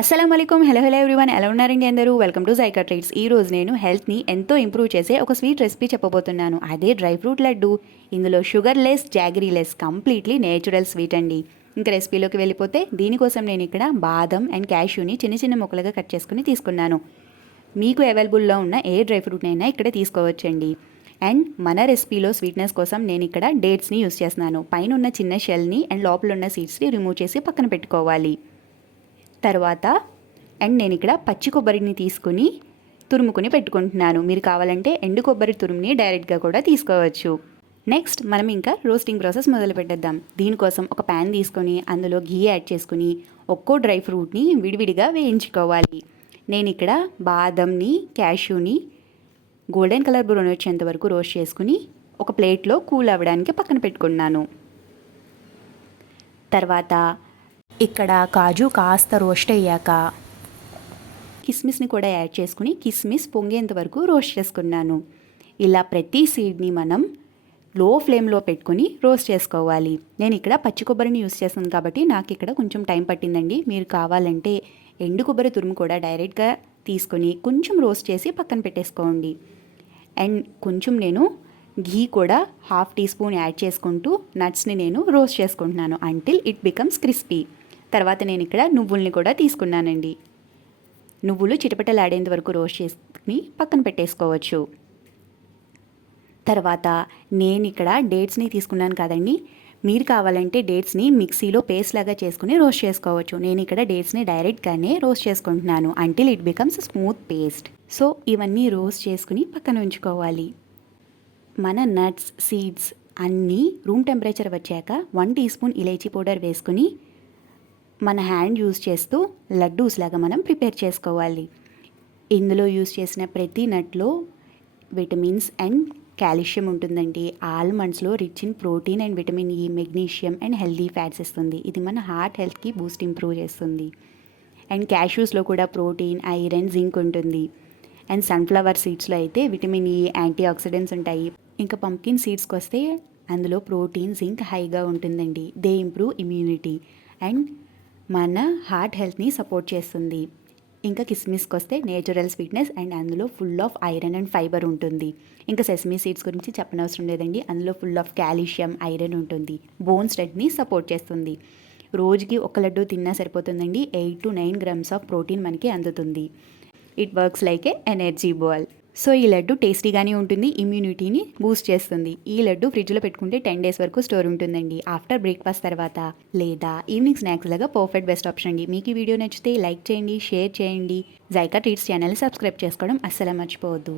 అస్సలాముఅలైకుం. Hello everyone, ఎలా ఉన్నారండి అందరూ? Welcome to JICA treats. ఈ రోజు నేను హెల్త్ని ఎంతో ఇంప్రూవ్ చేసే ఒక స్వీట్ రెసిపీ చెప్పబోతున్నాను. అదే డ్రై ఫ్రూట్ లడ్డు. ఇందులో sugar less, jaggery less, completely natural sweet అండి. ఇంకా రెసిపీలోకి వెళ్ళిపోతే దీనికోసం నేను ఇక్కడ బాదం అండ్ క్యాష్యూని చిన్న చిన్న ముక్కలుగా కట్ చేసుకుని తీసుకున్నాను. మీకు అవైలబుల్లో ఉన్న ఏ డ్రై ఫ్రూట్నైనా ఇక్కడ తీసుకోవచ్చండి. అండ్ మన రెసిపీలో స్వీట్నెస్ కోసం నేను ఇక్కడ డేట్స్ని యూస్ చేస్తున్నాను. పైన ఉన్న చిన్న షెల్ని అండ్ లోపల ఉన్న సీడ్స్ని రిమూవ్ చేసి పక్కన పెట్టుకోవాలి. తర్వాత నేను ఇక్కడ పచ్చి కొబ్బరిని తీసుకుని తురుముకుని పెట్టుకుంటున్నాను. మీరు కావాలంటే ఎండు కొబ్బరి తురుముని డైరెక్ట్గా కూడా తీసుకోవచ్చు. నెక్స్ట్ మనం ఇంకా రోస్టింగ్ ప్రాసెస్ మొదలు పెట్టేద్దాం. దీనికోసం ఒక ప్యాన్ తీసుకొని అందులో ఘీ యాడ్ చేసుకుని ఒక్కో డ్రై ఫ్రూట్ని విడివిడిగా వేయించుకోవాలి. నేను ఇక్కడ బాదంని, క్యాష్యూని గోల్డెన్ కలర్ బ్రౌన్ వచ్చేంత వరకు రోస్ట్ చేసుకుని ఒక ప్లేట్లో కూల్ అవ్వడానికి పక్కన పెట్టుకున్నాను. తర్వాత ఇక్కడ కాజు కాస్త రోస్ట్ అయ్యాక కిస్మిస్ని కూడా యాడ్ చేసుకుని కిస్మిస్ పొంగేంత వరకు రోస్ట్ చేసుకున్నాను. ఇలా ప్రతి సీడ్ని మనం లో ఫ్లేమ్లో పెట్టుకుని రోస్ట్ చేసుకోవాలి. నేను ఇక్కడ పచ్చి కొబ్బరిని యూస్ చేస్తాను కాబట్టి నాకు ఇక్కడ కొంచెం టైం పట్టిందండి. మీరు కావాలంటే ఎండు కొబ్బరి తురుము కూడా డైరెక్ట్గా తీసుకొని కొంచెం రోస్ట్ చేసి పక్కన పెట్టేసుకోండి. అండ్ కొంచెం నేను ఘీ కూడా 1/2 టీ స్పూన్ యాడ్ చేసుకుంటూ నట్స్ని నేను రోస్ట్ చేసుకుంటున్నాను అంటిల్ ఇట్ బికమ్స్ క్రిస్పీ. తర్వాత నేను ఇక్కడ నువ్వుల్ని కూడా తీసుకున్నానండి. నువ్వులు చిటపటలాడేంత వరకు రోస్ట్ చేసుకుని పక్కన పెట్టేసుకోవచ్చు. తర్వాత నేను ఇక్కడ డేట్స్ని తీసుకున్నాను కదండి. మీరు కావాలంటే డేట్స్ని మిక్సీలో పేస్ట్ లాగా చేసుకుని రోస్ట్ చేసుకోవచ్చు. నేను ఇక్కడ డేట్స్ని డైరెక్ట్గానే రోస్ట్ చేసుకుంటున్నాను until it becomes smooth paste. So ఇవన్నీ రోస్ట్ చేసుకుని పక్కన ఉంచుకోవాలి. మన నట్స్, సీడ్స్ అన్నీ రూమ్ టెంపరేచర్ వచ్చాక 1 టీ స్పూన్ ఇలైచీ పౌడర్ వేసుకుని మన హ్యాండ్ యూస్ చేస్తూ లడ్డూస్ లాగా మనం ప్రిపేర్ చేసుకోవాలి. ఇందులో యూస్ చేసిన ప్రతి నట్లో విటమిన్స్ అండ్ కాల్షియం ఉంటుందండి. ఆల్మండ్స్లో rich in protein and vitamin E, magnesium and healthy fats ఇస్తుంది. ఇది మన హార్ట్ హెల్త్కి బూస్ట్ ఇంప్రూవ్ చేస్తుంది. అండ్ క్యాష్యూస్లో కూడా ప్రోటీన్, ఐరన్, జింక్ ఉంటుంది. అండ్ సన్ఫ్లవర్ సీడ్స్లో అయితే విటమిన్ ఈ, యాంటీ ఆక్సిడెంట్స్ ఉంటాయి. ఇంకా పంకిన్ సీడ్స్కి వస్తే అందులో ప్రోటీన్, జింక్ హైగా ఉంటుందండి. దే ఇంప్రూవ్ ఇమ్యూనిటీ అండ్ మన హార్ట్ హెల్త్ని సపోర్ట్ చేస్తుంది. ఇంకా కిస్మిస్కి వస్తే నేచురల్ స్వీట్నెస్ అండ్ అందులో full of iron and fibre ఉంటుంది. ఇంకా సెసమీ సీడ్స్ గురించి చెప్పనవసరం లేదండి. అందులో ఫుల్ ఆఫ్ కాల్షియం, ఐరన్ ఉంటుంది. బోన్ స్ట్రెంత్ని సపోర్ట్ చేస్తుంది. రోజుకి ఒక లడ్డు తిన్నా సరిపోతుందండి. 8 to 9 grams ఆఫ్ ప్రోటీన్ మనకి అందుతుంది. It works like A energy ball. So ఈ లడ్డు టేస్టీగానే ఉంటుంది, ఇమ్యూనిటీని బూస్ట్ చేస్తుంది. ఈ లడ్డు ఫ్రిడ్జ్లో పెట్టుకుంటే 10 days వరకు స్టోర్ ఉంటుందండి. ఆఫ్టర్ బ్రేక్ఫాస్ట్ తర్వాత లేదా ఈవినింగ్ స్నాక్స్ లాగా పర్ఫెక్ట్ బెస్ట్ ఆప్షన్ అండి. మీకు ఈ వీడియో నచ్చితే లైక్ చేయండి, షేర్ చేయండి. జైకా ట్రీట్స్ ఛానల్ని సబ్స్క్రైబ్ చేసుకోవడం అస్సలు మర్చిపోవద్దు.